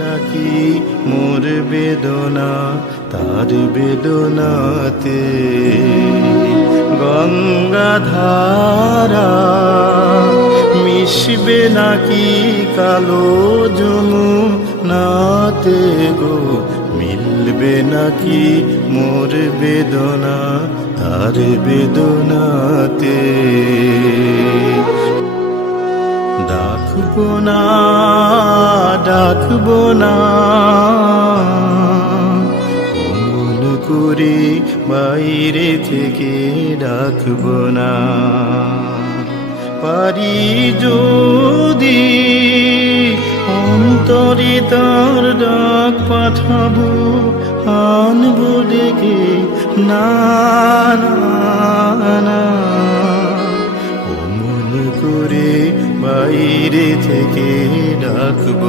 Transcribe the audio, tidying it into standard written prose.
নাকি মোর বেদনা তার বেদনাতে গঙ্গাধারা মিশবে নাকি কালো যমুনাতে গো মিলবে নাকি মোর বেদনা তার বেদনাতে ডাকবো না ডাকবো না মন করে বাইরে থেকে ডাকবো না পারি যদি অন্তরে তার ডাক পাঠাবো আনবো ডেকে না না না অমন করে বাইরে থেকে ডাকবো।